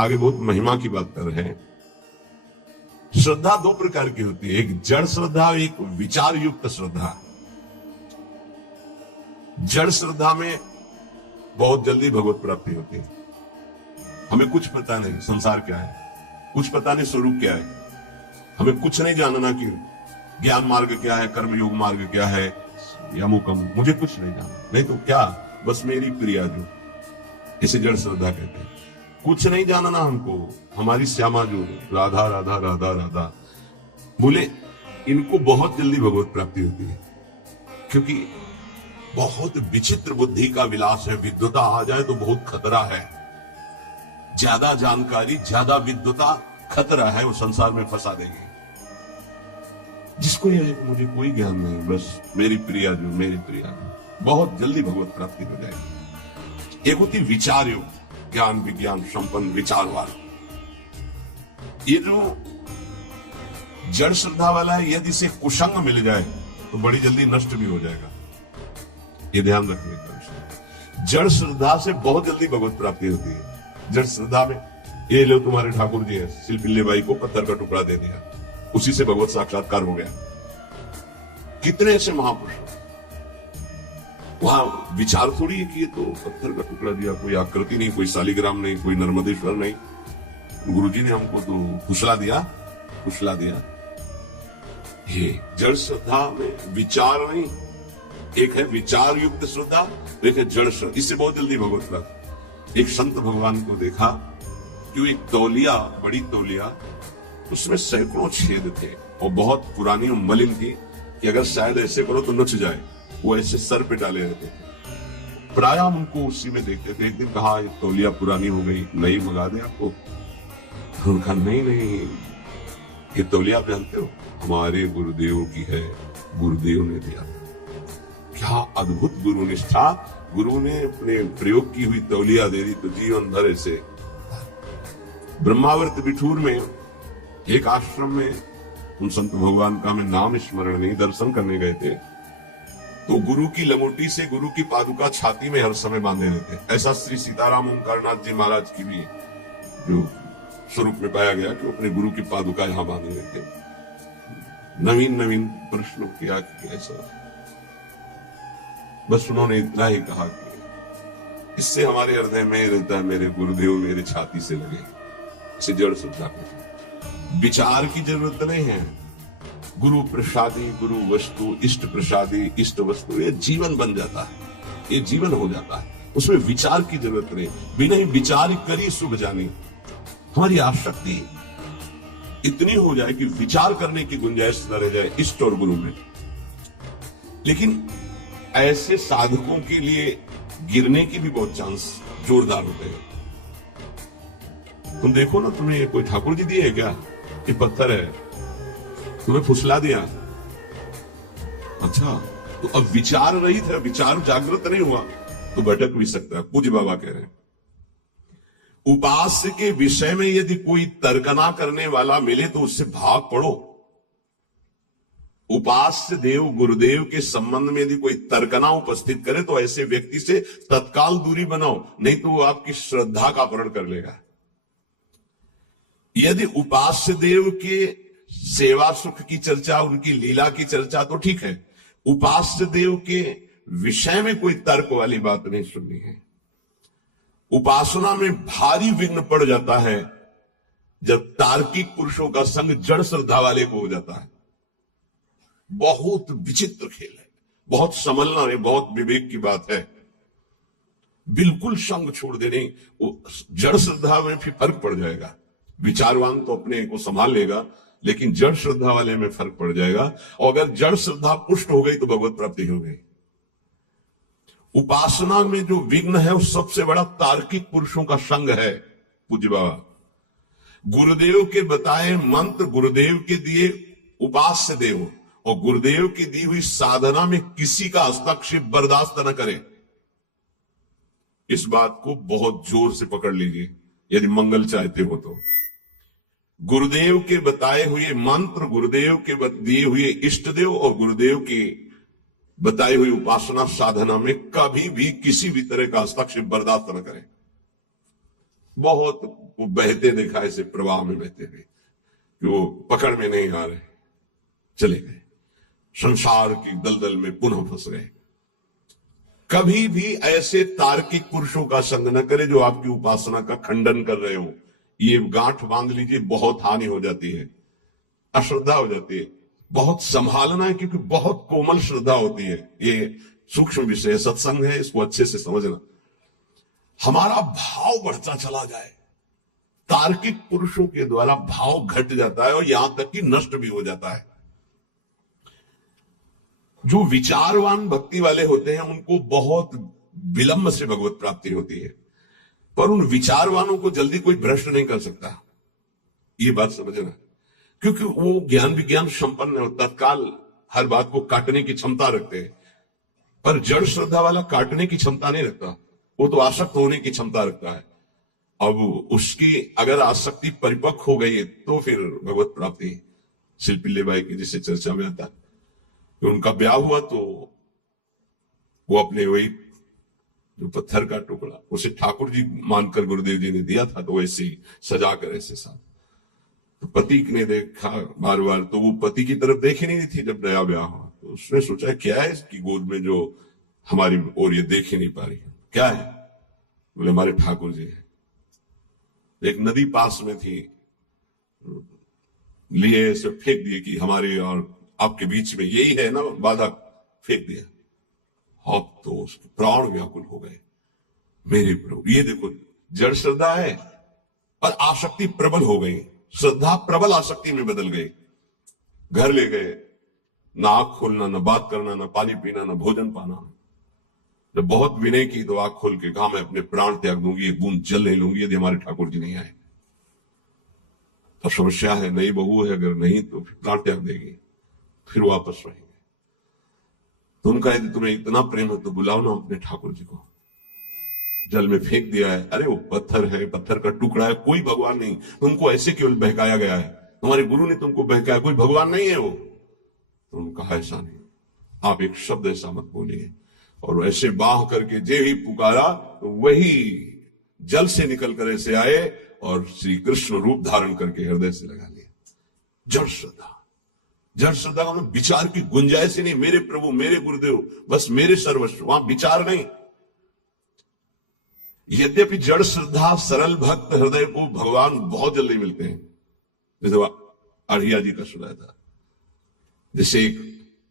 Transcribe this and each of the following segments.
आगे बहुत महिमा की बात कर रहे हैं। श्रद्धा दो प्रकार की होती है, एक जड़ श्रद्धा, एक विचार युक्त श्रद्धा। जड़ श्रद्धा में बहुत जल्दी भगवत प्राप्ति होती है। हमें कुछ पता नहीं संसार क्या है, कुछ पता नहीं स्वरूप क्या है, हमें कुछ नहीं जानना कि ज्ञान मार्ग क्या है, कर्मयोग मार्ग क्या है, या मुकम, मुझे कुछ नहीं जानना। नहीं तो क्या, बस मेरी प्रिया जो, इसे जड़ श्रद्धा कहते हैं। कुछ नहीं जानना हमको, हमारी श्यामा जो, राधा राधा राधा राधा बोले, इनको बहुत जल्दी भगवत प्राप्ति होती है। क्योंकि बहुत विचित्र बुद्धि का विलास है, विद्वता आ जाए तो बहुत खतरा है। ज्यादा जानकारी, ज्यादा विद्वता खतरा है, वो संसार में फंसा देंगे। जिसको यह है कि मुझे कोई ज्ञान नहीं, बस मेरी प्रिया जो, मेरी प्रिया जो, बहुत जल्दी भगवत प्राप्ति हो जाएगी। एक होती विचार युक्त, ज्ञान विज्ञान संपन्न विचारवान। ये जो जड़ श्रद्धा वाला है, यदि इसे कुसंग मिल जाए तो बड़ी जल्दी नष्ट भी हो जाएगा। ये ध्यान रखने का विषय। जड़ श्रद्धा से बहुत जल्दी भगवत प्राप्ति होती है। जड़ श्रद्धा में ये लो, तुम्हारे ठाकुर जी है, शिल्पिल्ले बाई को पत्थर का टुकड़ा दे दिया, उसी से भगवत साक्षात्कार हो गया। कितने ऐसे महापुरुष, वहां विचार थोड़ी है कि ये तो पत्थर का टुकड़ा दिया, कोई आकृति नहीं, कोई शालिग्राम नहीं, कोई नर्मदेश्वर नहीं, गुरुजी ने हमको तो फुसला दिया। ये जड़ श्रद्धा में विचार नहीं, एक है विचार युक्त श्रद्धा, एक है जड़ श्रद्धा। इससे बहुत जल्दी भगवत प्राप्त। एक संत भगवान को देखा कि एक तौलिया, बड़ी तौलिया, उसमें सैकड़ों छेद थे और बहुत पुरानी और मलिन थी कि अगर शायद ऐसे करो तो नच जाए, वो ऐसे सर पे डाले रहते थे। प्राय हम उनको उसी में देखते थे। एक दिन कहा, ये तौलिया पुरानी हो गई, नई मंगा दे आपको। उनका नहीं, ये तौलिया जानते हो, हमारे गुरुदेव की है, गुरुदेव ने दिया। क्या अद्भुत गुरु निष्ठा! गुरु ने अपने प्रयोग की हुई तौलिया दे दी तो जीवन भर ऐसे। ब्रह्मावर्त बिठूर में एक आश्रम में उन संत भगवान का हमें नाम स्मरण नहीं, दर्शन करने गए थे, तो गुरु की लंगोटी से गुरु की पादुका छाती में हर समय बांधे रहते। ऐसा श्री सीताराम ओंकारनाथ जी महाराज की भी जो स्वरूप में पाया गया कि वो अपने गुरु की पादुका यहां बांधे रहते। नवीन प्रश्न किया कि ऐसा, बस उन्होंने इतना ही कहा कि इससे हमारे हृदय में रहता है, मेरे गुरुदेव मेरे छाती से लगे। इसे जड़ श्रद्धा को विचार की जरूरत नहीं है। गुरु प्रसादी, गुरु वस्तु, इष्ट प्रसादी, इष्ट वस्तु, ये जीवन बन जाता है, ये जीवन हो जाता है। उसमें विचार की जरूरत नहीं। बिना ही विचार करी सुख जानी। हमारी आसक्ति इतनी हो जाए कि विचार करने की गुंजाइश न रह जाए इष्ट और गुरु में। लेकिन ऐसे साधकों के लिए गिरने की भी बहुत चांस जोरदार होते हैं। तुम देखो ना, तुम्हें कोई ठाकुर जी दिए है क्या? ये पत्थर है, तुम्हें फुसला दिया, अच्छा तो अब विचार रहित है, विचार जागृत नहीं हुआ तो भटक भी सकता है। पूज्य बाबा कह रहे हैं, उपास्य के विषय में यदि कोई तर्कना करने वाला मिले तो उससे भाग पड़ो। उपास्य देव गुरुदेव के संबंध में यदि कोई तर्कना उपस्थित करे तो ऐसे व्यक्ति से तत्काल दूरी बनाओ, नहीं तो वो आपकी श्रद्धा का अपहरण कर लेगा। यदि उपास्य देव के सेवा सुख की चर्चा, उनकी लीला की चर्चा तो ठीक है, उपास्य देव के विषय में कोई तर्क वाली बात नहीं सुननी है। उपासना में भारी विघ्न पड़ जाता है जब तार्किक पुरुषों का संग जड़ श्रद्धा वाले को हो जाता है। बहुत विचित्र खेल है, बहुत समझना है, बहुत विवेक की बात है। बिल्कुल संग छोड़ देने, वो जड़ श्रद्धा में फिर फर्क पड़ जाएगा। विचारवान तो अपने को संभाल लेगा, लेकिन जड़ श्रद्धा वाले में फर्क पड़ जाएगा। और अगर जड़ श्रद्धा पुष्ट हो गई तो भगवत प्राप्ति हो गई। उपासना में जो विघ्न है वो सबसे बड़ा तार्किक पुरुषों का संग है। पूज्य बाबा, गुरुदेव के बताए मंत्र, गुरुदेव के दिए उपास्य देव और गुरुदेव की दी हुई साधना में किसी का हस्तक्षेप बर्दाश्त न करें। इस बात को बहुत जोर से पकड़ लीजिए यदि मंगल चाहते हो तो। गुरुदेव के बताए हुए मंत्र, गुरुदेव के दिए हुए इष्ट देव और गुरुदेव की बताई हुई उपासना साधना में कभी भी किसी भी तरह का हस्तक्षेप बर्दाश्त न करें। बहुत वो बहते देखा ऐसे प्रवाह में बहते हुए कि वो पकड़ में नहीं आ रहे, चले गए, संसार की दलदल में पुनः फंस गए। कभी भी ऐसे तार्किक पुरुषों का संग न करे जो आपकी उपासना का खंडन कर रहे हो। ये गांठ बांध लीजिए, बहुत हानि हो जाती है, अश्रद्धा हो जाती है। बहुत संभालना है, क्योंकि बहुत कोमल श्रद्धा होती है। ये सूक्ष्म विषय सत्संग है, इसको अच्छे से समझना। हमारा भाव बढ़ता चला जाए, तार्किक पुरुषों के द्वारा भाव घट जाता है और यहां तक कि नष्ट भी हो जाता है। जो विचारवान भक्ति वाले होते हैं उनको बहुत विलंब से भगवत प्राप्ति होती है, पर उन विचारवानों को जल्दी कोई भ्रष्ट नहीं कर सकता। ये बात समझना, क्योंकि वो ज्ञान विज्ञान संपन्न है, तत्काल हर बात को काटने की क्षमता रखते हैं। पर जड़ श्रद्धा वाला काटने की क्षमता नहीं रखता, वो तो आसक्त होने की क्षमता रखता है। अब उसकी अगर आसक्ति परिपक्व हो गई तो फिर भगवत प्राप्ति। शिल्पी बाई की जिसे चर्चा में आता है, उनका ब्याह हुआ तो वो अपने वही जो पत्थर का टुकड़ा उसे ठाकुर जी मानकर गुरुदेव जी ने दिया था, तो वैसे ही सजा कर ऐसे साथ। तो पति ने देखा बार बार, तो वो पति की तरफ देख ही नहीं थी जब नया ब्याह हुआ। तो उसने सोचा क्या है इसकी गोद में जो हमारी ओर ये देख ही नहीं पा रही है, क्या है? बोले हमारे ठाकुर जी है। एक नदी पास में थी, लिए ऐसे फेंक दिए कि हमारे और आपके बीच में यही है ना बाधा, फेंक दिया। अब तो उसके प्राण व्याकुल हो गए, मेरे प्रभु। ये देखो, जड़ श्रद्धा है और आसक्ति प्रबल हो गई, श्रद्धा प्रबल आसक्ति में बदल गई। घर ले गए, ना आंख खोलना, ना बात करना, ना पानी पीना, ना भोजन पाना। जब बहुत विनय की तो आंख खोल के कहा मैं अपने प्राण त्याग दूंगी, एक बूंद जल नहीं लूंगी यदि हमारे ठाकुर जी नहीं आए। तो समस्या है, नई बहू है, अगर नहीं तो प्राण त्याग देगी, फिर वापस रहेंगे। तो उनका यदि तुम्हें इतना प्रेम है तो बुलाओ ना अपने ठाकुर जी को। जल में फेंक दिया है, अरे वो पत्थर है, पत्थर का टुकड़ा है, कोई भगवान नहीं, तुमको ऐसे केवल बहकाया गया है, तुम्हारे गुरु ने तुमको बहकाया, कोई भगवान नहीं है वो। तो उन्होंने कहा ऐसा नहीं, आप एक शब्द ऐसा मत बोलिए। और ऐसे बाह करके जे ही पुकारा तो वही जल से निकल कर ऐसे आए और श्री कृष्ण रूप धारण करके हृदय से लगा लिया। जड़ श्रद्धा, जड़ श्रद्धा का विचार की गुंजाइश ही नहीं, मेरे प्रभु मेरे गुरुदेव बस मेरे सर्वस्व, वहां विचार नहीं। यद्यपि जड़ श्रद्धा सरल भक्त हृदय को भगवान बहुत जल्दी मिलते हैं। जैसे अढ़िया जी का सुनाया था, जैसे एक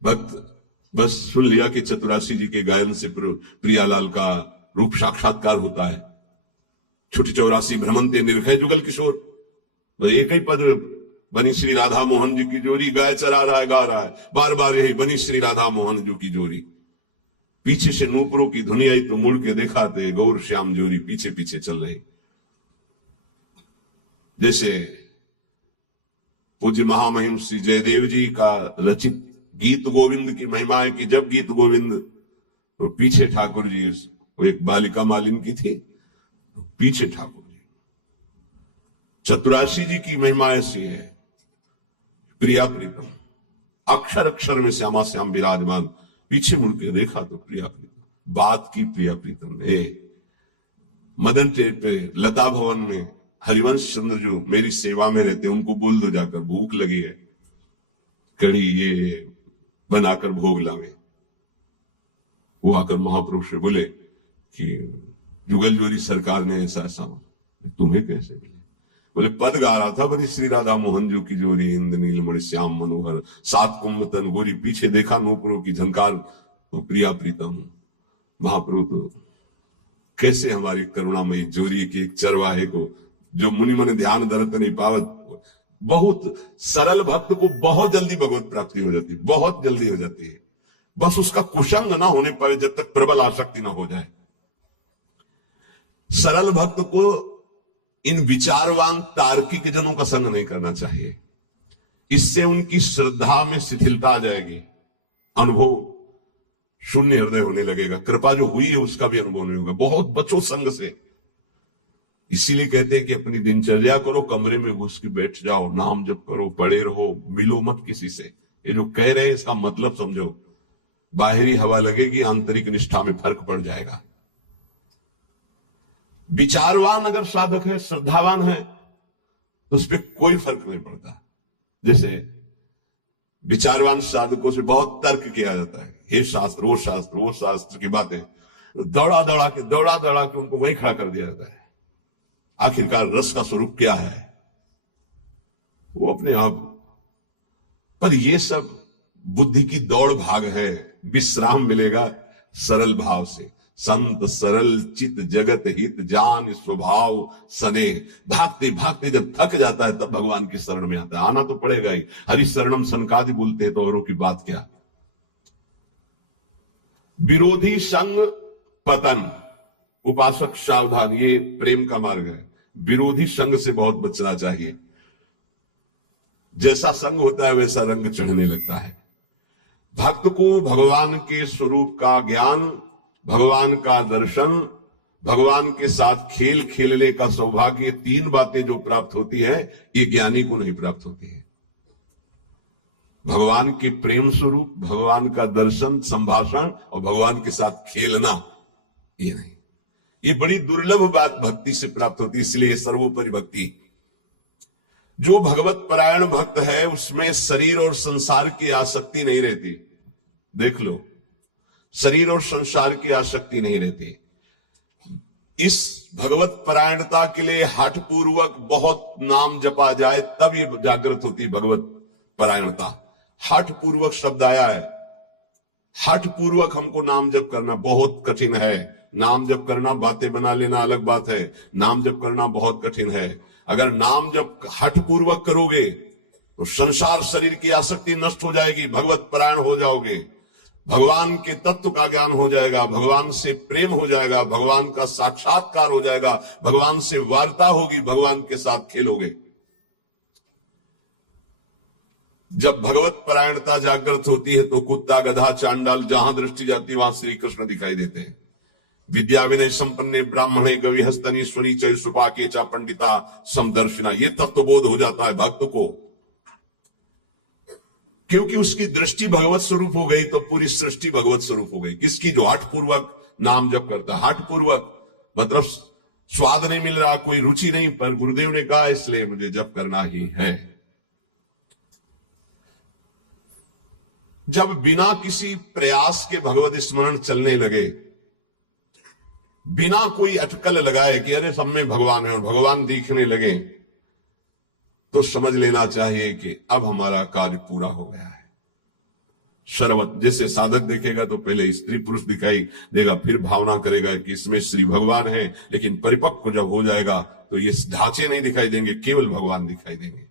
भक्त बस सुन लिया कि चतुरासी जी के गायन से प्रियालाल का रूप साक्षात्कार होता है, छुटी 84 भ्रमंते निर्भय जुगल किशोर, बस एक ही पद, बनी श्री राधा मोहन जी की जोरी, गाय चरा रहा है गा रहा है, बार बार यही बनी श्री राधा मोहन जी की जोरी। पीछे से नूपुरों की धुनी आई तो मुड़ के देखा तो गौर श्याम जोरी पीछे पीछे चल रही। जैसे पूज्य महामहिम श्री जयदेव जी का रचित गीत गोविंद की महिमा है कि जब गीत गोविंद तो पीछे ठाकुर जी, वो एक बालिका मालिन की थी, पीछे ठाकुर जी। चतुरासी जी की महिमा ऐसी है, प्रिया प्रीतम, अक्षर अक्षर में श्यामा श्याम विराजमान, पीछे मुड़ के देखा तो प्रिया प्रीतम, बात की प्रिया प्रीतम ने। मदन टेट पे लता भवन में हरिवंश चंद्र जो मेरी सेवा में रहते, उनको बोल दो जाकर भूख लगी है, कड़ी ये बनाकर भोग लावे। वो आकर महापुरुष से बोले कि जुगल जोरी सरकार ने ऐसा ऐसा, तुम्हें कैसे मिले? बोले पद गा रहा था, बनी श्री राधा मोहन जी की जोरी, इंद्र नीलमणि श्याम मनोहर, सात कुंभतन गोरी, पीछे देखा नूपुरों की झंकार, तो प्रिया प्रीतम। महाप्रभु तो कैसे हमारी करुणामयी जोरी के एक चरवाहे को जो मुनि मन ध्यान दरत नहीं पावत, बहुत सरल भक्त को बहुत जल्दी भगवत प्राप्ति हो जाती है, बहुत जल्दी हो जाती है। बस उसका कुशंग ना होने पाए जब तक प्रबल आसक्ति ना हो जाए। सरल भक्त को इन विचारवान तार्किक जनों का संग नहीं करना चाहिए, इससे उनकी श्रद्धा में शिथिलता आ जाएगी, अनुभव शून्य हृदय होने लगेगा, कृपा जो हुई है उसका भी अनुभव नहीं होगा। बहुत बचो संग से। इसीलिए कहते हैं कि अपनी दिनचर्या करो, कमरे में घुस के बैठ जाओ, नाम जप करो, पढ़े रहो, मिलो मत किसी से। ये जो कह रहे हैं इसका मतलब समझो, बाहरी हवा लगेगी, आंतरिक निष्ठा में फर्क पड़ जाएगा। विचारवान अगर साधक है, श्रद्धावान है, तो उस पर कोई फर्क नहीं पड़ता। जैसे विचारवान साधकों से बहुत तर्क किया जाता है, हे शास्त्र वो शास्त्र की बातें दौड़ा दौड़ा के उनको वहीं खड़ा कर दिया जाता है। आखिरकार रस का स्वरूप क्या है वो अपने आप। पर ये सब बुद्धि की दौड़ भाग है। विश्राम मिलेगा सरल भाव से। संत सरल चित जगत हित जान स्वभाव सने। भागते भागते जब थक जाता है तब भगवान की शरण में आता है। आना तो पड़ेगा ही। हरि शरणम सनकादि बोलते हैं तो औरों की बात क्या। विरोधी संग पतन। उपासक सावधान, ये प्रेम का मार्ग है। विरोधी संग से बहुत बचना चाहिए। जैसा संग होता है वैसा रंग चढ़ने लगता है। भक्त को भगवान के स्वरूप का ज्ञान, भगवान का दर्शन, भगवान के साथ खेल खेलने का सौभाग्य, तीन बातें जो प्राप्त होती है ये ज्ञानी को नहीं प्राप्त होती है। भगवान के प्रेम स्वरूप, भगवान का दर्शन, संभाषण और भगवान के साथ खेलना, ये नहीं। ये बड़ी दुर्लभ बात भक्ति से प्राप्त होती है। इसलिए सर्वोपरि भक्ति। जो भगवत परायण भक्त है उसमें शरीर और संसार की आसक्ति नहीं रहती। देख लो, शरीर और संसार की आसक्ति नहीं रहती। इस भगवत परायणता के लिए हठ पूर्वक बहुत नाम जपा जाए तब ये जागृत होती भगवत परायणता। हठ पूर्वक शब्द आया है। हठ पूर्वक हमको नाम जप करना बहुत कठिन है। नाम जप करना, बातें बना लेना अलग बात है। नाम जप करना बहुत कठिन है। अगर नाम जप हठ पूर्वक करोगे तो संसार शरीर की आसक्ति नष्ट हो जाएगी, भगवत परायण हो जाओगे, भगवान के तत्व का ज्ञान हो जाएगा, भगवान से प्रेम हो जाएगा, भगवान का साक्षात्कार हो जाएगा, भगवान से वार्ता होगी, भगवान के साथ खेलोगे। जब भगवत परायणता जागृत होती है तो कुत्ता गधा चांडाल जहां दृष्टि जाती वहां श्री कृष्ण दिखाई देते हैं। विद्या विनय संपन्ने ब्राह्मणे गवि हस्तनीश्वरी चय सुपाके चा पंडिता समदर्शिना। ये तत्वबोध हो जाता है भक्त को, क्योंकि उसकी दृष्टि भगवत स्वरूप हो गई तो पूरी सृष्टि भगवत स्वरूप हो गई। किसकी? जो हठ पूर्वक नाम जप करता है। हठ पूर्वक मतलब स्वाद नहीं मिल रहा, कोई रुचि नहीं, पर गुरुदेव ने कहा इसलिए मुझे जप करना ही है। जब बिना किसी प्रयास के भगवत स्मरण चलने लगे, बिना कोई अटकल लगाए कि अरे सब में भगवान है और भगवान दिखने लगे, तो समझ लेना चाहिए कि अब हमारा कार्य पूरा हो गया है। शर्वत जैसे साधक देखेगा तो पहले स्त्री पुरुष दिखाई देगा, फिर भावना करेगा कि इसमें श्री भगवान है, लेकिन परिपक्व जब हो जाएगा तो ये ढांचे नहीं दिखाई देंगे, केवल भगवान दिखाई देंगे।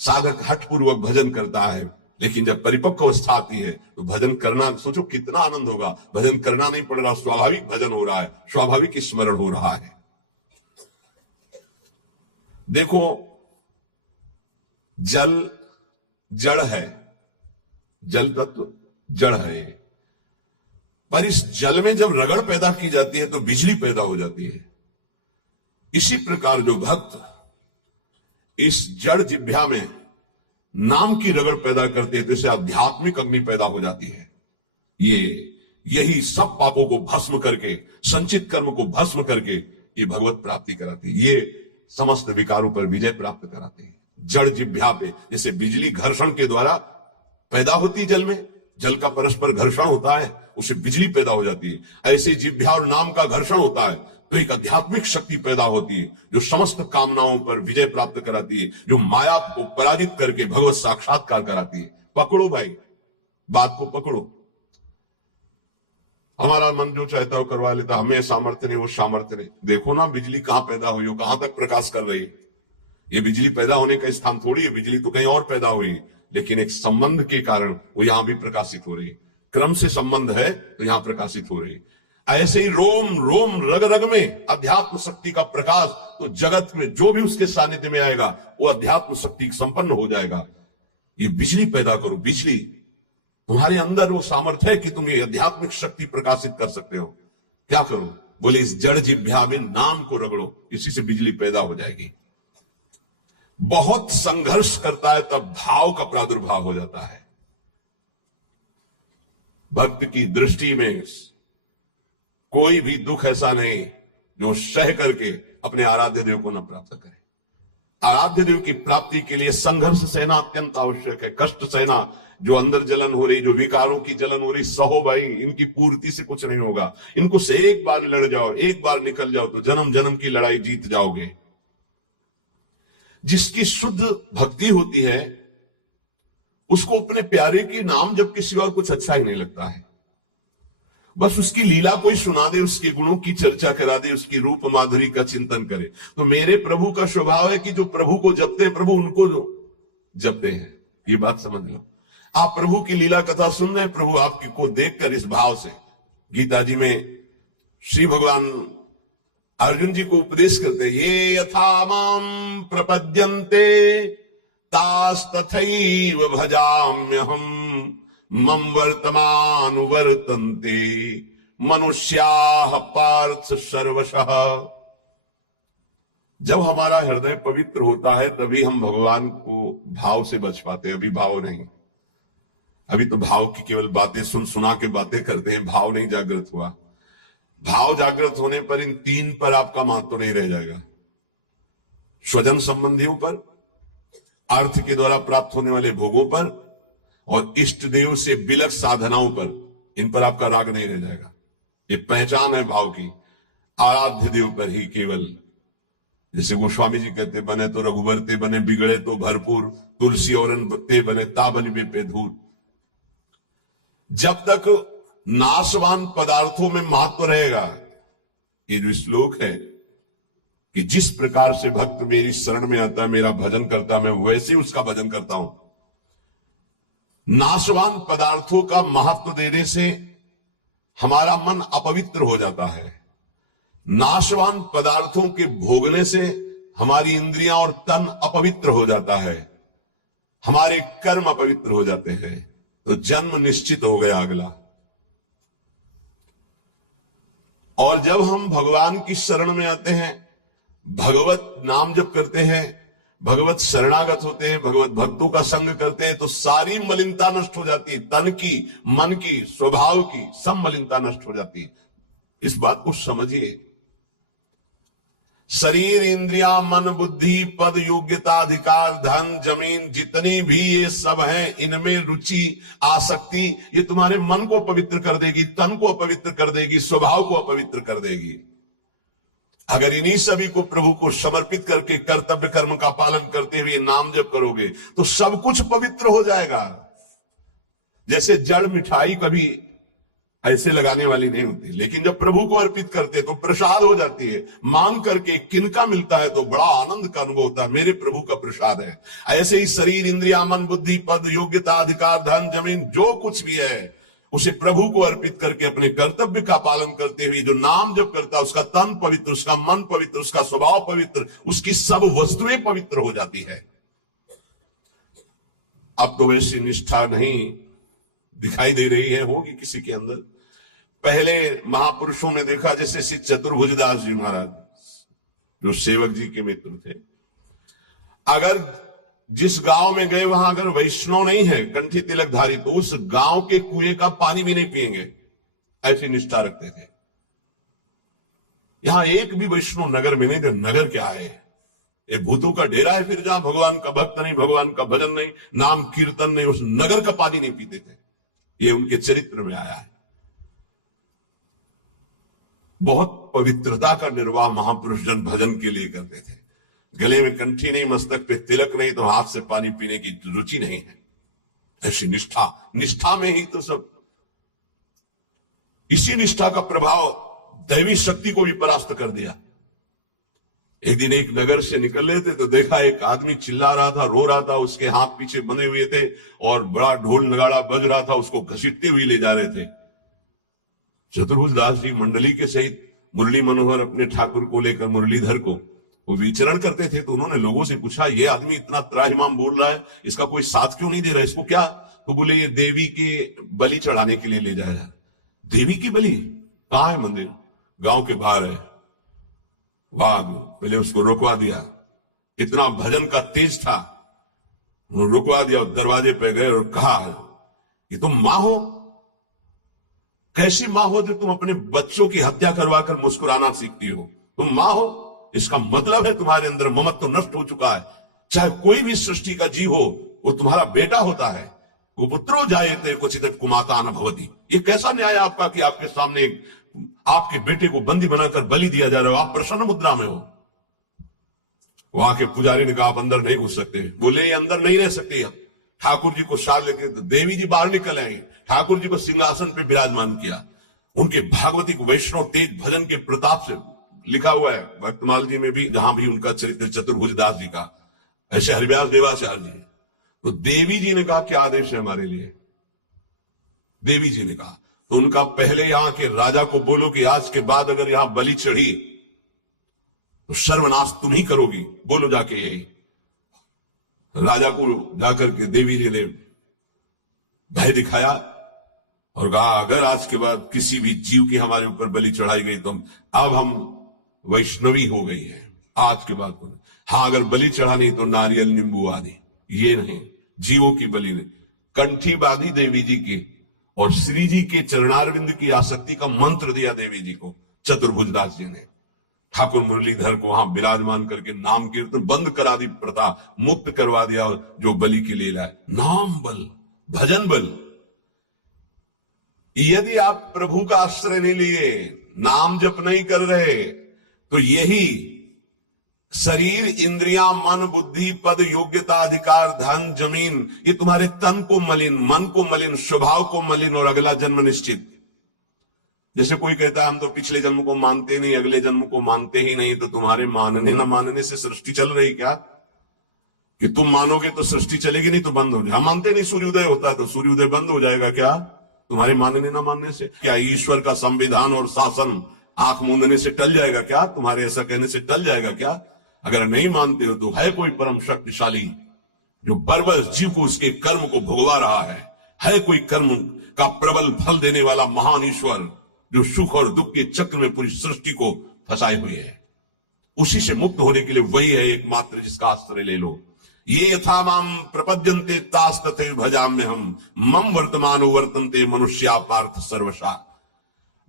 साधक हठपूर्वक भजन करता है, लेकिन जब परिपक्व अवस्था आती है तो भजन करना, सोचो कितना आनंद होगा। भजन करना नहीं पड़ रहा, स्वाभाविक भजन हो रहा है, स्वाभाविक स्मरण हो रहा है। देखो, जल जड़ है, जल तत्व जड़ है, पर इस जल में जब रगड़ पैदा की जाती है तो बिजली पैदा हो जाती है। इसी प्रकार जो भक्त इस जड़ जिह्वा में नाम की रगड़ पैदा करते हैं तो इसे आध्यात्मिक अग्नि पैदा हो जाती है। यही सब पापों को भस्म करके, संचित कर्म को भस्म करके ये भगवत प्राप्ति कराती है। ये समस्त विकारों पर विजय प्राप्त कराते हैं। जड़ जिह्वा पे जैसे बिजली घर्षण के द्वारा पैदा होती है, जल में जल का परस्पर घर्षण होता है, उससे बिजली पैदा हो जाती है। ऐसे जिह्वा और नाम का घर्षण होता है तो एक आध्यात्मिक शक्ति पैदा होती है जो समस्त कामनाओं पर विजय प्राप्त कराती है, जो माया को पराजित करके भगवत साक्षात्कार कराती है। पकड़ो भाई, बात को पकड़ो। हमारा मन जो चाहता है वो करवा लेता, हमें सामर्थ्य नहीं, वो सामर्थ्य नहीं। देखो ना बिजली कहां पैदा हुई हो, कहां तक प्रकाश कर रही है। ये बिजली पैदा होने का स्थान थोड़ी है, बिजली तो कहीं और पैदा हुई, लेकिन एक संबंध के कारण वो यहां भी प्रकाशित हो रही है। क्रम से संबंध है तो यहां प्रकाशित हो रही है। ऐसे ही रोम रोम रग रग में अध्यात्म शक्ति का प्रकाश, तो जगत में जो भी उसके सानिध्य में आएगा वो अध्यात्म शक्ति संपन्न हो जाएगा। ये बिजली पैदा करो, बिजली तुम्हारे अंदर वो सामर्थ्य है कि तुम ये आध्यात्मिक शक्ति प्रकाशित कर सकते हो। क्या करो? बोले इस जड़ जिह्वा में नाम को रगड़ो, इसी से बिजली पैदा हो जाएगी। बहुत संघर्ष करता है तब भाव का प्रादुर्भाव हो जाता है। भक्त की दृष्टि में कोई भी दुख ऐसा नहीं जो सह करके अपने आराध्य देव को न प्राप्त करे। आराध्य देव की प्राप्ति के लिए संघर्ष सहना अत्यंत आवश्यक है, कष्ट सहना। जो अंदर जलन हो रही, जो विकारों की जलन हो रही, सहो भाई, इनकी पूर्ति से कुछ नहीं होगा। इनको से एक बार लड़ जाओ, एक बार निकल जाओ तो जन्म जन्म की लड़ाई जीत जाओगे। जिसकी शुद्ध भक्ति होती है उसको अपने प्यारे के नाम जब के सिवा कुछ अच्छा ही नहीं लगता है। बस उसकी लीला कोई सुना दे, उसके गुणों की चर्चा करा दे, उसकी रूप माधुरी का चिंतन करे। तो मेरे प्रभु का स्वभाव है कि जो प्रभु को जपते हैं, प्रभु उनको जो जपते हैं। ये बात समझ लो। आप प्रभु की लीला कथा सुन रहे हैं, प्रभु आपकी को देखकर इस भाव से, गीता जी में श्री भगवान अर्जुन जी को उपदेश करते, ये यथा माम प्रपद्यन्ते तास्तथैव भजाम्यहम् मम वर्तमान वर्तन्ते मनुष्याः पार्थ सर्वशः। जब हमारा हृदय पवित्र होता है तभी हम भगवान को भाव से बच पाते हैं, अभी भाव नहीं। अभी तो भाव की केवल बातें सुना के बातें करते हैं, भाव नहीं जागृत हुआ। भाव जागृत होने पर इन तीन पर आपका महत्व नहीं रह जाएगा। स्वजन संबंधियों पर, अर्थ के द्वारा प्राप्त होने वाले भोगों पर और इष्ट देव से बिलक साधनाओं पर, इन पर आपका राग नहीं रह जाएगा। ये पहचान है भाव की। आराध्य देव पर ही केवल, जैसे गोस्वामी जी कहते, बने तो रघुबर ते बने, बिगड़े तो भरपूर, तुलसी और ते बने ता बनी बे धूल। जब तक नाशवान पदार्थों में महत्व रहेगा, ये जो श्लोक है कि जिस प्रकार से भक्त मेरी शरण में आता है, मेरा भजन करता, मैं वैसे उसका भजन करता हूं। नाशवान पदार्थों का महत्व देने से हमारा मन अपवित्र हो जाता है। नाशवान पदार्थों के भोगने से हमारी इंद्रियां और तन अपवित्र हो जाता है, हमारे कर्म अपवित्र हो जाते हैं। तो जन्म निश्चित हो गया अगला। और जब हम भगवान की शरण में आते हैं, भगवत नाम जप करते हैं, भगवत शरणागत होते हैं, भगवत भक्तों का संग करते हैं, तो सारी मलिनता नष्ट हो जाती है। तन की, मन की, स्वभाव की सब मलिनता नष्ट हो जाती है। इस बात को समझिए। शरीर, इंद्रिया, मन, बुद्धि, पद, योग्यता, अधिकार, धन, जमीन, जितनी भी ये सब हैं, इनमें रुचि, आसक्ति, ये तुम्हारे मन को अपवित्र कर देगी, तन को अपवित्र कर देगी, स्वभाव को अपवित्र कर देगी। अगर इन्हीं सभी को प्रभु को समर्पित करके कर्तव्य कर्म का पालन करते हुए नाम जप करोगे तो सब कुछ पवित्र हो जाएगा। जैसे जड़ मिठाई कभी ऐसे लगाने वाली नहीं होती, लेकिन जब प्रभु को अर्पित करते तो प्रसाद हो जाती है। मांग करके किनका मिलता है तो बड़ा आनंद का अनुभव होता है, मेरे प्रभु का प्रसाद है। ऐसे ही शरीर, इंद्रिया, मन, बुद्धि, पद, योग्यता, अधिकार, धन, जमीन, जो कुछ भी है उसे प्रभु को अर्पित करके अपने कर्तव्य का पालन करते हुए जो नाम जप करता है, उसका तन पवित्र, उसका मन पवित्र, उसका स्वभाव पवित्र, उसकी सब वस्तुएं पवित्र हो जाती है। अब तो वैसी निष्ठा नहीं दिखाई दे रही है, होगी किसी के अंदर। पहले महापुरुषों में देखा, जैसे श्री चतुर्भुजदास जी महाराज जो सेवक जी के मित्र थे, अगर जिस गांव में गए वहां अगर वैष्णव नहीं है, कंठी तिलकधारी, तो उस गांव के कुएं का पानी भी नहीं पिएंगे, ऐसी निष्ठा रखते थे। यहां एक भी वैष्णव नगर में नहीं, तो नगर क्या है, ये भूतों का डेरा है। फिर जहां भगवान का भक्त नहीं, भगवान का भजन नहीं, नाम कीर्तन नहीं, उस नगर का पानी नहीं पीते थे। ये उनके चरित्र में आया है। बहुत पवित्रता का निर्वाह महापुरुष जन भजन के लिए करते थे। गले में कंठी नहीं, मस्तक पे तिलक नहीं, तो हाथ से पानी पीने की रुचि नहीं है। ऐसी निष्ठा, निष्ठा में ही तो सब। इसी निष्ठा का प्रभाव दैवी शक्ति को भी परास्त कर दिया। एक दिन एक नगर से निकल रहे थे तो देखा एक आदमी चिल्ला रहा था, रो रहा था, उसके हाथ पीछे बंधे हुए थे और बड़ा ढोल नगाड़ा बज रहा था, उसको घसीटते हुए ले जा रहे थे। चतुर्भुजदास जी मंडली के सहित मुरली मनोहर अपने ठाकुर को लेकर, मुरलीधर को, वो विचरण करते थे। तो उन्होंने लोगों से पूछा, ये आदमी इतना त्राहिमाम बोल रहा है, इसका कोई साथ क्यों नहीं दे रहा है, इसको क्या? तो बोले ये देवी के बलि चढ़ाने के लिए ले जाया। देवी की बलि? कहां है मंदिर? गांव के बाहर है। वाह, पहले उसको रोकवा दिया। इतना भजन का तेज था, रुकवा दिया। दरवाजे पे गए और कहा, ये तुम मां हो? कैसी मां हो जो तुम अपने बच्चों की हत्या करवा कर मुस्कुराना सीखती हो? तुम मां हो, इसका मतलब है तुम्हारे अंदर ममत्व नष्ट हो चुका है। चाहे कोई भी सृष्टि का जीव हो, वो तुम्हारा बेटा होता है। कुपुत्रो जायते क्वचित् कुमाता न भवति। ये कैसा न्याय आपका कि आपके सामने आपके बेटे को बंदी बनाकर बलि दिया जा रहा हो, आप प्रसन्न मुद्रा में हो। वहां के पुजारी ने कहा आप अंदर नहीं घुस सकते। बोले ये अंदर नहीं रह सकते। ठाकुर जी को साथ लेके देवी जी बाहर निकल आई, ठाकुर जी को सिंहासन पे विराजमान किया। उनके भागवतिक वैष्णव तेज भजन के प्रताप से लिखा हुआ है भक्तमाल जी में भी, जहां भी उनका चरित्र चतुर्भुज दास जी का, ऐसे हरिव्यास देवाचार्य जी। तो देवी जी ने कहा क्या आदेश है हमारे लिए। देवी जी ने कहा तो उनका पहले यहां के राजा को बोलो कि आज के बाद अगर यहां बलि चढ़ी तो सर्वनाश तुम ही करोगी, बोलो जाके यही। राजा को जाकर के देवी जी ने भय दिखाया और कहा अगर आज के बाद किसी भी जीव की हमारे ऊपर बलि चढ़ाई गई तो अब हम वैष्णवी हो गई है आज के बाद। हाँ, अगर बलि चढ़ानी तो नारियल नींबू आदि, ये नहीं, जीवों की बलि नहीं। कंठी बांधी देवी जी की और श्री जी के चरणारविंद की आसक्ति का मंत्र दिया देवी जी को चतुर्भुज दास जी ने। ठाकुर मुरलीधर को वहां विराजमान करके नाम कीर्तन बंद करा दी प्रथा, मुक्त करवा दिया जो बलि के लिए लाए। नाम बल, भजन बल। यदि आप प्रभु का आश्रय नहीं लिए, नाम जप नहीं कर रहे, तो यही शरीर, इंद्रियां, मन, बुद्धि, पद, योग्यता, अधिकार, धन, जमीन, ये तुम्हारे तन को मलिन, मन को मलिन, स्वभाव को मलिन और अगला जन्म निश्चित। जैसे कोई कहता है हम तो पिछले जन्म को मानते नहीं, अगले जन्म को मानते ही नहीं, तो तुम्हारे मानने ना मानने से सृष्टि चल रही क्या? कि तुम मानोगे तो सृष्टि चलेगी, नहीं तो बंद हो जाए। हम मानते नहीं सूर्योदय होता है तो सूर्योदय बंद हो जाएगा क्या तुम्हारे मानने ना मानने से? क्या ईश्वर का संविधान और शासन आंख मूंदने से टल जाएगा क्या? तुम्हारे ऐसा कहने से टल जाएगा क्या? अगर नहीं मानते हो तो है कोई परम शक्तिशाली जो बरबस जीव को उसके कर्म को भुगवा रहा है कोई कर्म का प्रबल फल देने वाला महान ईश्वर जो सुख और दुख के चक्र में पूरी सृष्टि को फंसाए हुए है। उसी से मुक्त होने के लिए वही है एकमात्र जिसका आश्रय ले लो। ये यथा माम प्रपद्यन्ते तास तथे भजाम्य हम मम वर्तमानो वर्तन्ते मनुष्या पार्थ सर्वशा।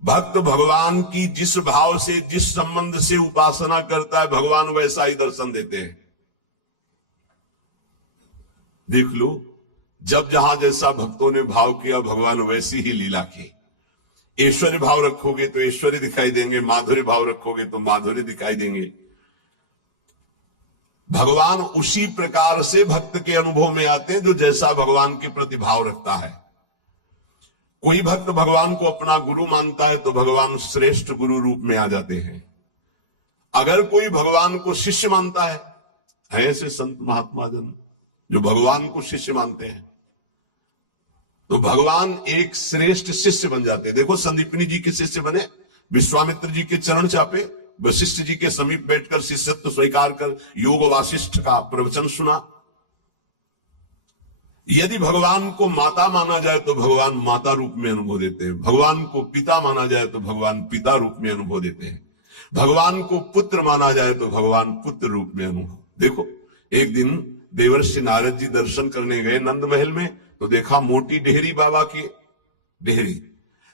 भक्त भगवान की जिस भाव से, जिस संबंध से उपासना करता है, भगवान वैसा ही दर्शन देते हैं। देख लो, जब जहां जैसा भक्तों ने भाव किया, भगवान वैसी ही लीला की। ऐश्वर्य भाव रखोगे तो ऐश्वर्य दिखाई देंगे, माधुर्य भाव रखोगे तो माधुर्य दिखाई देंगे। भगवान उसी प्रकार से भक्त के अनुभव में आते हैं जो जैसा भगवान के प्रति भाव रखता है। कोई भक्त भगवान को अपना गुरु मानता है तो भगवान श्रेष्ठ गुरु रूप में आ जाते हैं। अगर कोई भगवान को शिष्य मानता है, ऐसे संत महात्मा जन जो भगवान को शिष्य मानते हैं, तो भगवान एक श्रेष्ठ शिष्य बन जाते हैं। देखो, संदीपनी जी के शिष्य बने, विश्वामित्र जी के चरण चापे, वशिष्ठ जी के समीप बैठकर शिष्यत्व स्वीकार कर योग वासिष्ठ का प्रवचन सुना। यदि भगवान को माता माना जाए तो भगवान माता रूप में अनुभव देते हैं। भगवान को पिता माना जाए तो भगवान पिता रूप में अनुभव देते हैं। भगवान को पुत्र माना जाए तो भगवान पुत्र रूप में अनुभव। देखो, एक दिन देवर्षि नारद जी दर्शन करने गए नंद महल में, तो देखा मोटी डेहरी बाबा की डेहरी।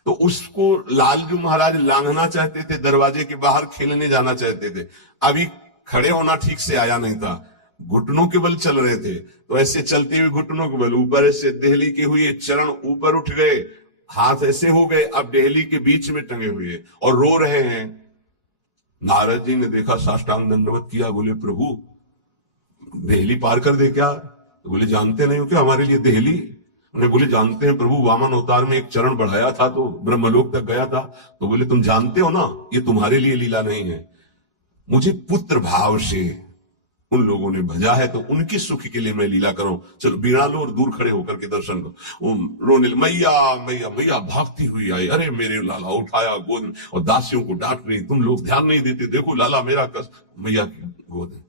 तो उसको लालजू महाराज लांघना चाहते थे, दरवाजे के बाहर खेलने जाना चाहते थे। अभी खड़े होना ठीक से आया नहीं था, घुटनों के बल चल रहे थे। तो ऐसे चलते हुए घुटनों के बल ऊपर ऐसे देहली के हुए, चरण ऊपर उठ गए, हाथ ऐसे हो गए, अब देहली के बीच में टंगे हुए और रो रहे हैं। नारद जी ने देखा, साष्टांग दंडवत किया, बोले प्रभु देहली पार कर दे क्या? तो बोले जानते नहीं हो क्या हमारे लिए देहली? उन्हें बोले जानते हैं प्रभु, वामन अवतार में एक चरण बढ़ाया था तो ब्रह्मलोक तक गया था। तो बोले तुम जानते हो ना, ये तुम्हारे लिए लीला नहीं है। मुझे पुत्र भाव से उन लोगों ने भजा है तो उनकी सुख के लिए मैं लीला करूं। चलो बीड़ा लो और दूर खड़े होकर के दर्शन करो। रोने, मैया मैया मैया भागती हुई आई, अरे मेरे लाला, उठाया गोद में और दासियों को डांट रही, तुम लोग ध्यान नहीं देते, देखो लाला मेरा कष्ट। मैया की गोद है।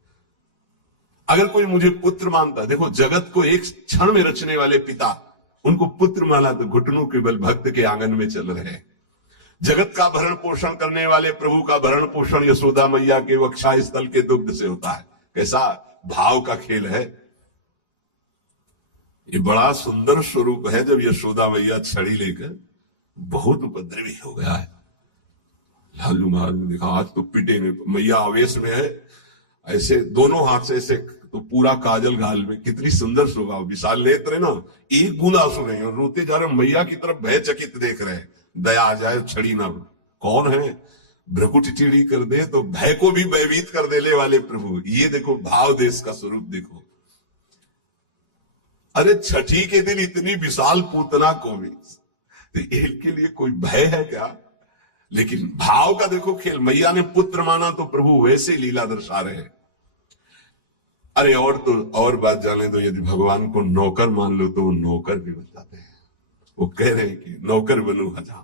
अगर कोई मुझे पुत्र मानता, देखो जगत को एक क्षण में रचने वाले पिता, उनको पुत्र माना तो घुटनों के बल भक्त के आंगन में चल रहे हैं। जगत का भरण पोषण करने वाले प्रभु का भरण पोषण यशोदा मैया के वक्षा स्थल के दुग्ध से होता है। कैसा भाव का खेल है। ये बड़ा सुंदर स्वरूप है। जब यशोदा मैया छड़ी लेकर, बहुत उपद्रवी हो गया है, लालू महाराज ने देखा आज तो पिटेंगे, मैया आवेश में है, ऐसे दोनों हाथ से ऐसे, तो पूरा काजल गाल में, कितनी सुंदर शोभा, विशाल नेत्र है ना, एक बूंद आंसू नहीं, और रोते जा रहे, मैया की तरफ भयचकित देख रहे हैं, दया आ जाए छड़ी ना। कौन है, भ्रकुट चिड़ी कर दे तो भय को भी भयभीत कर देने वाले प्रभु। ये देखो भाव देश का स्वरूप देखो। अरे छठी के दिन इतनी विशाल पूतना को भी, तो इनके लिए कोई भय है क्या? लेकिन भाव का देखो खेल, मैया ने पुत्र माना तो प्रभु वैसे लीला दर्शा रहे हैं। अरे और तो और बात जाने दो, यदि भगवान को नौकर मान लो तो वो नौकर भी बन जाते हैं। वो कह रहे हैं कि नौकर बनू हजाम।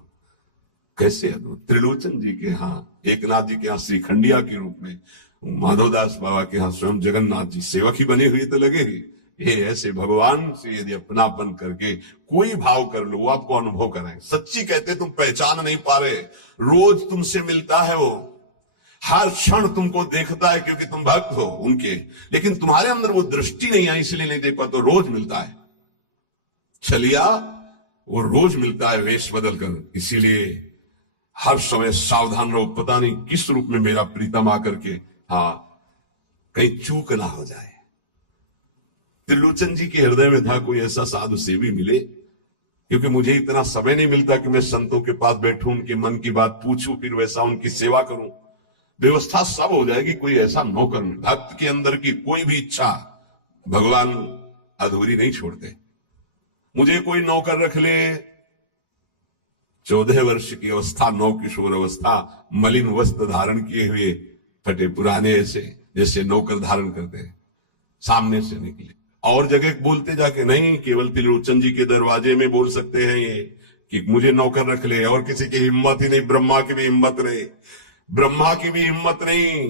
कैसे अद्भुत! त्रिलोचन जी के यहाँ, एकनाथ जी के यहाँ श्रीखंडिया के रूप में, माधवदास बाबा के यहाँ स्वयं जगन्नाथ जी सेवक ही बने हुए तो लगे ही। ये ऐसे भगवान से यदि अपनापन करके कोई भाव कर लो, वो आपको अनुभव कराए। सच्ची कहते तुम पहचान नहीं पा रहे, रोज तुमसे मिलता है वो, हर क्षण तुमको देखता है क्योंकि तुम भक्त हो उनके, लेकिन तुम्हारे अंदर वो दृष्टि नहीं आई इसलिए नहीं देख पाते। तो रोज मिलता है, चलिया वो रोज मिलता है वेश बदल कर, इसीलिए हर समय सावधान रहो, पता नहीं किस रूप में मेरा प्रीतम आकर के कहीं चूक ना हो जाए। त्रिलोचन जी के हृदय में था कोई ऐसा साधु सेवी मिले, क्योंकि मुझे इतना समय नहीं मिलता कि मैं संतों के पास बैठूं, उनके मन की बात पूछूं, फिर वैसा उनकी सेवा करूं। व्यवस्था सब हो जाएगी, कोई ऐसा नौकर। भक्त के अंदर की कोई भी इच्छा भगवान अधूरी नहीं छोड़ते। मुझे कोई नौकर रख ले, 14 वर्ष की अवस्था, नौ किशोर अवस्था, मलिन वस्त्र धारण किए हुए, फटे पुराने, ऐसे जैसे नौकर धारण करते हैं, सामने से निकले। और जगह बोलते जाके नहीं, केवल त्रिलोचन जी के दरवाजे में बोल सकते हैं ये कि मुझे नौकर रख ले, और किसी की हिम्मत ही नहीं, ब्रह्मा की भी हिम्मत नहीं, ब्रह्मा की भी हिम्मत नहीं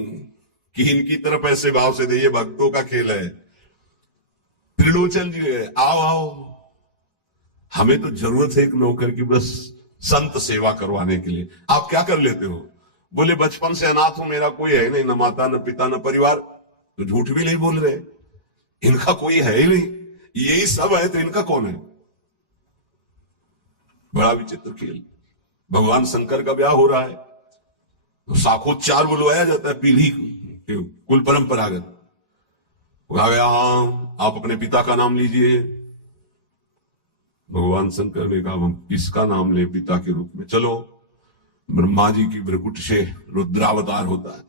कि इनकी तरफ ऐसे भाव से दे। ये भक्तों का खेल है। त्रिलोचन जी आओ आओ, हमें तो जरूरत है एक नौकर की, बस संत सेवा करवाने के लिए। आप क्या कर लेते हो? बोले बचपन से अनाथ हूं, मेरा कोई है नहीं, न माता न पिता न परिवार। तो झूठ भी नहीं बोल रहे, इनका कोई है ही नहीं, यही सब है तो इनका कौन है? बड़ा विचित्र खेल। भगवान शंकर का ब्याह हो रहा है तो साखोच्चार बुलवाया जाता है, पीढ़ी कुल परंपरागत। कहा गया हाँ आप अपने पिता का नाम लीजिए। भगवान शंकर ने कहा हम किसका नाम ले पिता के रूप में? चलो, ब्रह्मा जी की भ्रकुट से रुद्रावतार होता है,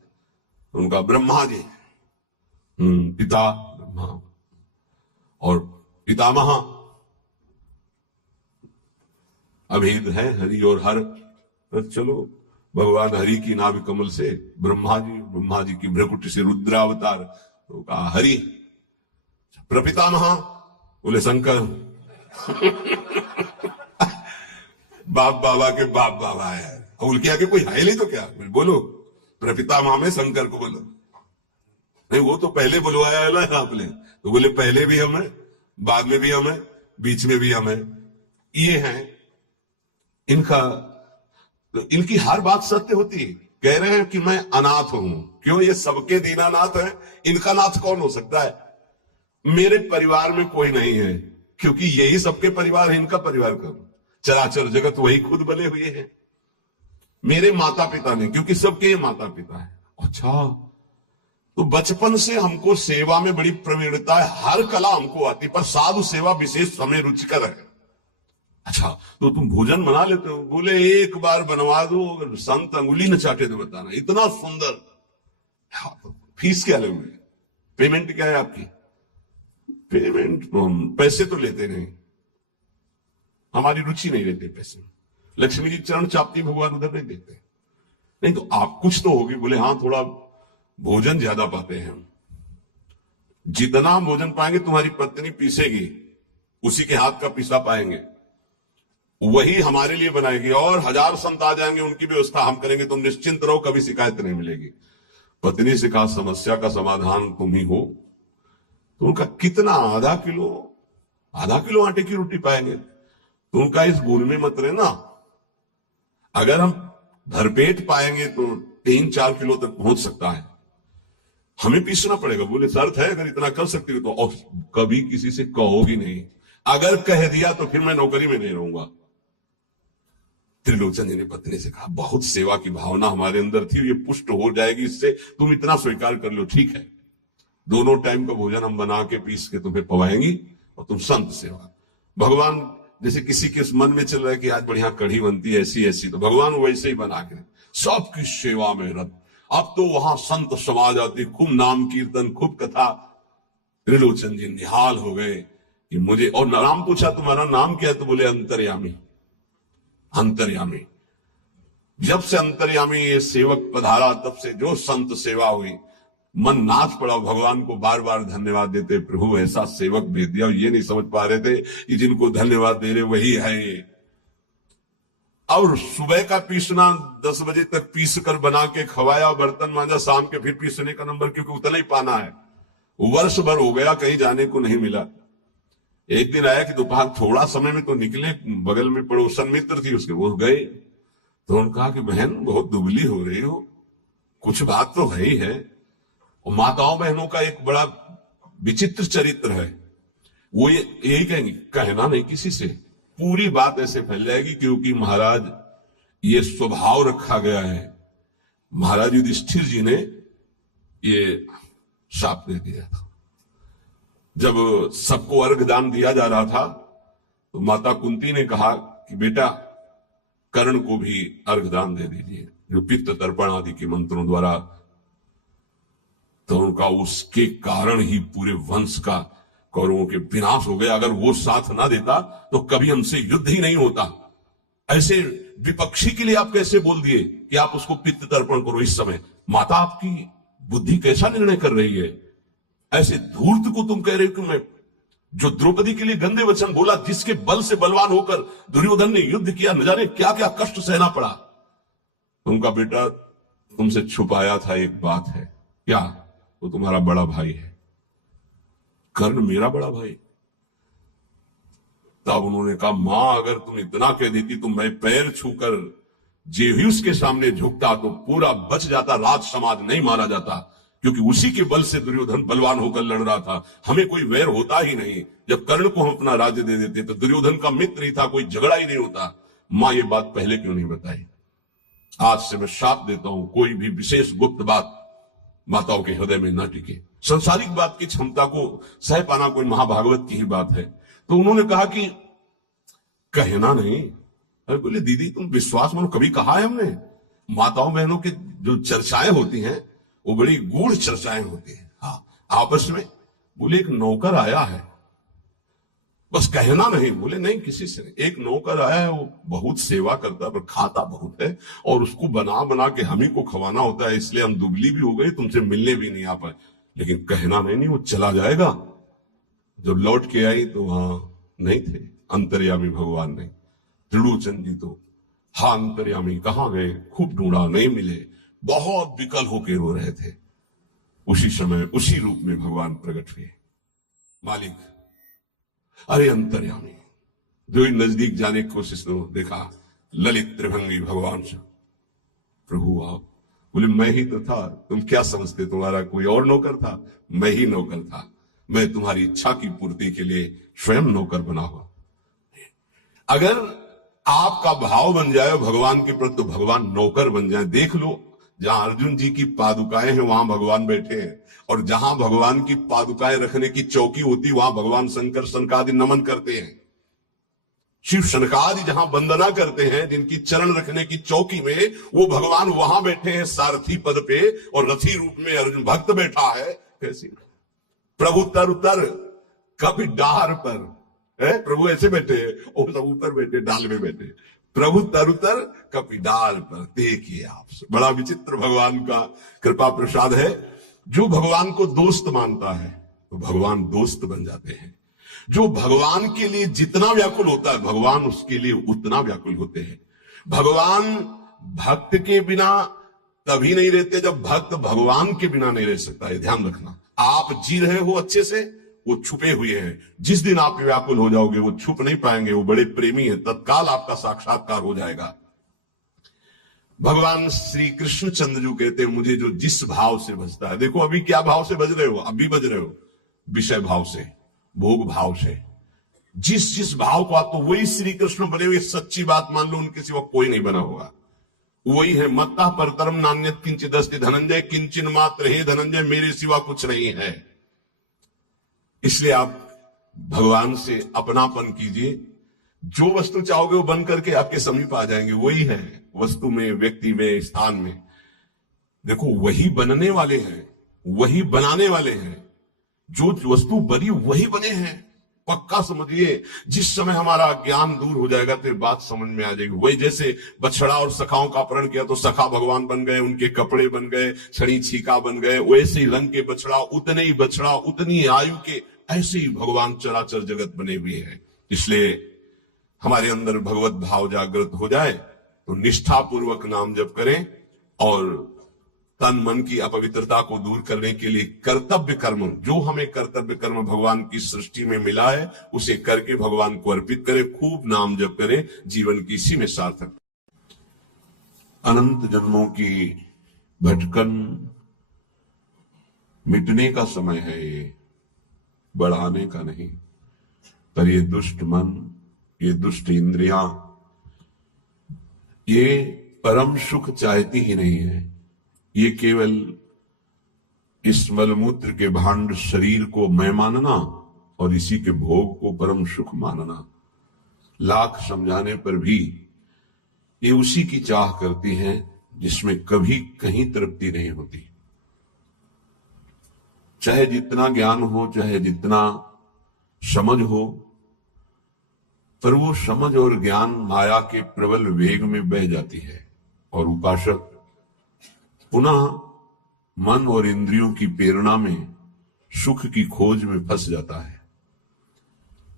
उनका ब्रह्मा जी, पिता ब्रह्मा और पितामह अभेद है हरि और हर। तो चलो भगवान हरि की नाभि कमल से ब्रह्मा जी की भ्रकुट से रुद्रावतार, तो कहा हरि। प्रपितामह बोले शंकर। बाप बाबा के बाप बाबा है, उनके आगे कोई है नहीं तो क्या? बोलो प्रपितामह में शंकर को बोलो। नहीं वो तो पहले बुलवाया है ना आपने, तो बोले पहले भी हम है, बाद में भी हम है, बीच में भी हम है। ये है इनका, तो इनकी हर बात सत्य होती है। कह रहे हैं कि मैं अनाथ हूं, क्यों? ये सबके दीनानाथ है, इनका नाथ कौन हो सकता है? मेरे परिवार में कोई नहीं है, क्योंकि यही सबके परिवार है, इनका परिवार कब? चराचर जगत वही खुद बने हुए हैं। मेरे माता पिता नहीं, क्योंकि सबके माता पिता है। अच्छा, तो बचपन से हमको सेवा में बड़ी प्रवीणता है, हर कला हमको आती, पर साधु सेवा विशेष समय रुचिकर है। अच्छा, तो तुम भोजन बना लेते हो? बोले एक बार बनवा दो, अगर संत अंगुली न चाटे तो बताना, इतना सुंदर। फीस क्या लोगे? पेमेंट क्या है आपकी? पेमेंट पैसे तो लेते नहीं, हमारी रुचि नहीं रहती पैसे में। लक्ष्मी जी चरण चापती भगवान उधर नहीं देते। नहीं तो आप कुछ तो होगी। बोले हाँ थोड़ा भोजन ज्यादा पाते हैं हम। जितना हम भोजन पाएंगे तुम्हारी पत्नी पीसेगी, उसी के हाथ का पीसा पाएंगे, वही हमारे लिए बनाएगी। और 1000 संत आ जाएंगे, उनकी व्यवस्था हम करेंगे, तुम निश्चिंत रहो, कभी शिकायत नहीं मिलेगी। पत्नी से कहा समस्या का समाधान तुम ही हो। तो उनका कितना? आधा किलो आटे की रोटी पाएंगे। तो उनका इस गोल में मत रहना, अगर हम भरपेट पाएंगे तो 3-4 किलो तक पहुंच सकता है, हमें पीसना पड़ेगा। बोले शर्त है अगर इतना कर सकते हो तो। और कभी किसी से कहोगी नहीं, अगर कह दिया तो फिर मैं नौकरी में नहीं रहूंगा। त्रिलोचन जी ने पत्नी से कहा, बहुत सेवा की भावना हमारे अंदर थी, ये पुष्ट हो जाएगी इससे, तुम इतना स्वीकार कर लो, ठीक है, दोनों टाइम का भोजन हम बना के पीस के तुम्हें पवाएंगी और तुम संत सेवा। भगवान जैसे किसी के मन में चल रहा है कि आज बढ़िया कढ़ी बनती है ऐसी ऐसी, तो भगवान वैसे ही बना के सबकी सेवा में रत। अब तो वहां संत समाज आती, खूब नाम कीर्तन, खूब कथा। त्रिलोचन जी निहाल हो गए कि मुझे, और नाम पूछा तुम्हारा नाम क्या है, तो बोले अंतर्यामी। अंतर्यामी, जब से अंतर्यामी ये सेवक पधारा तब से जो संत सेवा हुई, मन नाच पड़ा, भगवान को बार बार धन्यवाद देते, प्रभु ऐसा सेवक भेज दिया। ये नहीं समझ पा रहे थे कि जिनको धन्यवाद दे रहे वही है ये। और सुबह का पीसना 10 बजे तक पीस कर बना के खवाया, बर्तन मांजा, शाम के फिर पीसने का नंबर, क्योंकि उतना ही पाना है। वर्ष भर हो गया, कहीं जाने को नहीं मिला। एक दिन आया कि दोपहर थोड़ा समय में तो निकले, बगल में पड़ोसन मित्र थी उसके, वो गए तो उन्होंने कहा कि बहन बहुत दुबली हो रही हो, कुछ बात तो है ही है। और माताओं बहनों का एक बड़ा विचित्र चरित्र है, वो यही कहेंगे, कहना नहीं किसी से, पूरी बात ऐसे फैल जाएगी, क्योंकि महाराज ये स्वभाव रखा गया है। महाराज युधिष्ठिर जी ने ये शाप दे दिया था। जब सबको अर्घ दान दिया जा रहा था तो माता कुंती ने कहा कि बेटा कर्ण को भी अर्घ दान दे दीजिए, जो पित्त तर्पण आदि के मंत्रों द्वारा। तो उनका उसके कारण ही पूरे वंश का, कौरवों के विनाश हो गया। अगर वो साथ ना देता तो कभी हमसे युद्ध ही नहीं होता। ऐसे विपक्षी के लिए आप कैसे बोल दिए कि आप उसको पित्त तर्पण करो इस समय? माता आपकी बुद्धि कैसा निर्णय कर रही है? ऐसे धूर्त को तुम कह रहे हो कि मैं, जो द्रौपदी के लिए गंदे वचन बोला, जिसके बल से बलवान होकर दुर्योधन ने युद्ध किया, न जाने क्या क्या कष्ट सहना पड़ा। उनका बेटा तुमसे छुपाया था एक बात है, क्या? वो तुम्हारा बड़ा भाई है। कर्ण मेरा बड़ा भाई? तब उन्होंने कहा, मां अगर तुम इतना कह देती तो मैं पैर छूकर जेव्यूस के सामने झुकता तो पूरा बच जाता, राज समाज नहीं मारा जाता, क्योंकि उसी के बल से दुर्योधन बलवान होकर लड़ रहा था। हमें कोई वैर होता ही नहीं। जब कर्ण को हम अपना राज्य दे देते तो दुर्योधन का मित्र ही था, कोई झगड़ा ही नहीं होता। मां ये बात पहले क्यों नहीं बताई? आज से मैं शाप देता हूं, कोई भी विशेष गुप्त बात माताओं के हृदय में न टिके। संसारिक बात की क्षमता को सह पाना कोई महाभागवत की ही बात है। तो उन्होंने कहा कि कहना नहीं। अरे बोले दीदी तुम विश्वास मानो, कभी कहा है हमने? माताओं बहनों की जो चर्चाएं होती हैं वो बड़ी गूढ़ चर्चाएं होती हैं, हाँ, आपस में। बोले एक नौकर आया है, बस कहना नहीं। बोले नहीं किसी से नहीं। एक नौकर आया है, वो बहुत सेवा करता है पर खाता बहुत है, और उसको बना बना के हम ही को खवाना होता है, इसलिए हम दुबली भी हो गए, तुमसे मिलने भी नहीं आ पाए। लेकिन कहना नहीं, वो चला जाएगा। जब लौट के आई तो वहां नहीं थे अंतर्यामी भगवान नहीं। त्रिलोचन जी तो हाँ अंतर्यामी कहां गए, खूब ढूंढा, नहीं मिले, बहुत विकल होके रो रहे थे। उसी समय उसी रूप में भगवान प्रकट हुए। मालिक, अरे अंतर्यामी, जो ही नजदीक जाने की कोशिश करो, देखा ललित त्रिभंगी भगवान से। प्रभु आप? बोले मैं ही तो था। तुम क्या समझते तुम्हारा कोई और नौकर था? मैं ही नौकर था। मैं तुम्हारी इच्छा की पूर्ति के लिए स्वयं नौकर बना हुआ। अगर आपका भाव बन जाए भगवान के प्रति तो भगवान नौकर बन जाए। देख लो, जहां अर्जुन जी की पादुकाएं हैं वहां भगवान बैठे हैं, और जहां भगवान की पादुकाएं रखने की चौकी होती वहां भगवान शंकर सनकादि नमन करते हैं। शिव शनकादि जहां वंदना करते हैं, जिनकी चरण रखने की चौकी में, वो भगवान वहां बैठे हैं सारथी पद पे, और रथी रूप में अर्जुन भक्त बैठा है। कैसी प्रभु तर उतर कभी डार पर है, प्रभु ऐसे बैठे हैं, और सब ऊपर बैठे, डाल में बैठे। प्रभु तरुतर कपि डाल पर। देखिए आप, बड़ा विचित्र भगवान का कृपा प्रसाद है। जो भगवान को दोस्त मानता है तो भगवान दोस्त बन जाते हैं। जो भगवान के लिए जितना व्याकुल होता है भगवान उसके लिए उतना व्याकुल होते हैं। भगवान भक्त के बिना तभी नहीं रहते जब भक्त भगवान के बिना नहीं रह सकता है। ध्यान रखना, आप जी रहे हो अच्छे से, वो छुपे हुए हैं। जिस दिन आप व्याकुल हो जाओगे वो छुप नहीं पाएंगे, वो बड़े प्रेमी हैं, तत्काल आपका साक्षात्कार हो जाएगा। भगवान श्री कृष्ण चंद्र कहते हैं, मुझे जो जिस भाव से भजता है। देखो अभी क्या भाव से भज रहे हो? अभी भज रहे हो विषय भाव से, भोग भाव से। जिस जिस भाव को आप, तो वही श्री कृष्ण बने हुए, सच्ची बात मान लो, उनके सिवा कोई नहीं बना होगा। वही है, मत्ता परतरम नान्यत किंचित अस्ति धनंजय, किंचन मात्र हे धनंजय, मेरे सिवा कुछ नहीं है। इसलिए आप भगवान से अपनापन कीजिए, जो वस्तु चाहोगे वो बन करके आपके समीप आ जाएंगे। वही है, वस्तु में, व्यक्ति में, स्थान में। देखो, वही बनने वाले हैं, वही बनाने वाले हैं। जो वस्तु बनी वही बने हैं, पक्का समझिए। जिस समय हमारा ज्ञान दूर हो जाएगा तो बात समझ में आ जाएगी। वही जैसे बछड़ा और सखाओं का अपहरण किया तो सखा भगवान बन गए, उनके कपड़े बन गए, छड़ी छीका बन गए। वैसे ही लंग के बछड़ा, उतने ही बछड़ा, उतनी आयु के, ऐसे ही भगवान चराचर जगत बने हुए हैं। इसलिए हमारे अंदर भगवत भाव जागृत हो जाए तो निष्ठापूर्वक नाम जप करें, और तन मन की अपवित्रता को दूर करने के लिए कर्तव्य कर्म, जो हमें कर्तव्य कर्म भगवान की सृष्टि में मिला है, उसे करके भगवान को अर्पित करें। खूब नाम जप करें, जीवन की इसी में सार्थक। अनंत जन्मों की भटकन मिटने का समय है, ये बढ़ाने का नहीं। पर ये दुष्ट मन, ये दुष्ट इंद्रियां, ये परम सुख चाहती ही नहीं है। ये केवल इस मलमूत्र के भांड शरीर को मैं मानना और इसी के भोग को परम सुख मानना, लाख समझाने पर भी ये उसी की चाह करती हैं जिसमें कभी कहीं तृप्ति नहीं होती। चाहे जितना ज्ञान हो, चाहे जितना समझ हो, पर वो समझ और ज्ञान माया के प्रबल वेग में बह जाती है, और उपासक पुनः मन और इंद्रियों की प्रेरणा में सुख की खोज में फंस जाता है।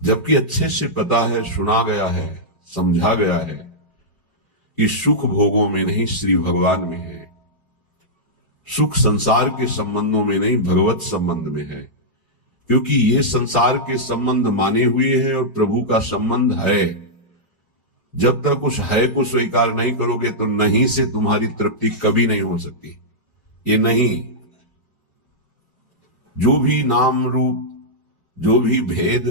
जबकि अच्छे से पता है, सुना गया है, समझा गया है कि सुख भोगों में नहीं, श्री भगवान में है। सुख संसार के संबंधों में नहीं, भगवत संबंध में है। क्योंकि ये संसार के संबंध माने हुए हैं और प्रभु का संबंध है। जब तक उस है को स्वीकार नहीं करोगे तो नहीं से तुम्हारी तृप्ति कभी नहीं हो सकती। ये नहीं, जो भी नाम रूप, जो भी भेद,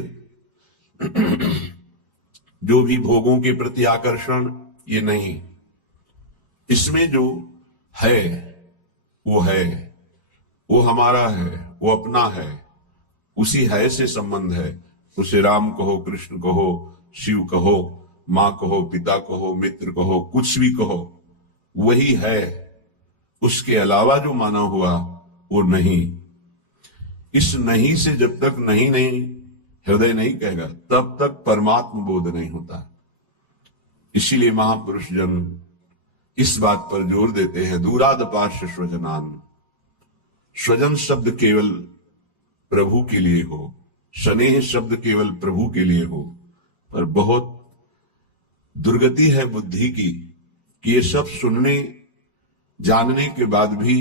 जो भी भोगों के प्रति आकर्षण, ये नहीं। इसमें जो है वो है, वो हमारा है, वो अपना है, उसी है से संबंध है। उसे राम कहो, कृष्ण कहो, शिव कहो, मां कहो, पिता कहो, मित्र कहो, कुछ भी कहो, वही है। उसके अलावा जो माना हुआ वो नहीं। इस नहीं से जब तक नहीं नहीं हृदय नहीं कहेगा, तब तक परमात्म बोध नहीं होता। इसीलिए महापुरुष जन इस बात पर जोर देते हैं, दूराद पार्श्व स्वजनान। स्वजन शब्द केवल प्रभु के लिए हो, स्नेह शब्द केवल प्रभु के लिए हो। पर बहुत दुर्गति है बुद्धि की कि ये सब सुनने जानने के बाद भी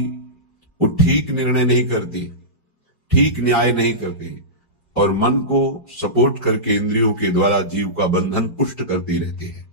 वो ठीक निर्णय नहीं करती, ठीक न्याय नहीं करती, और मन को सपोर्ट करके इंद्रियों के द्वारा जीव का बंधन पुष्ट करती रहती है।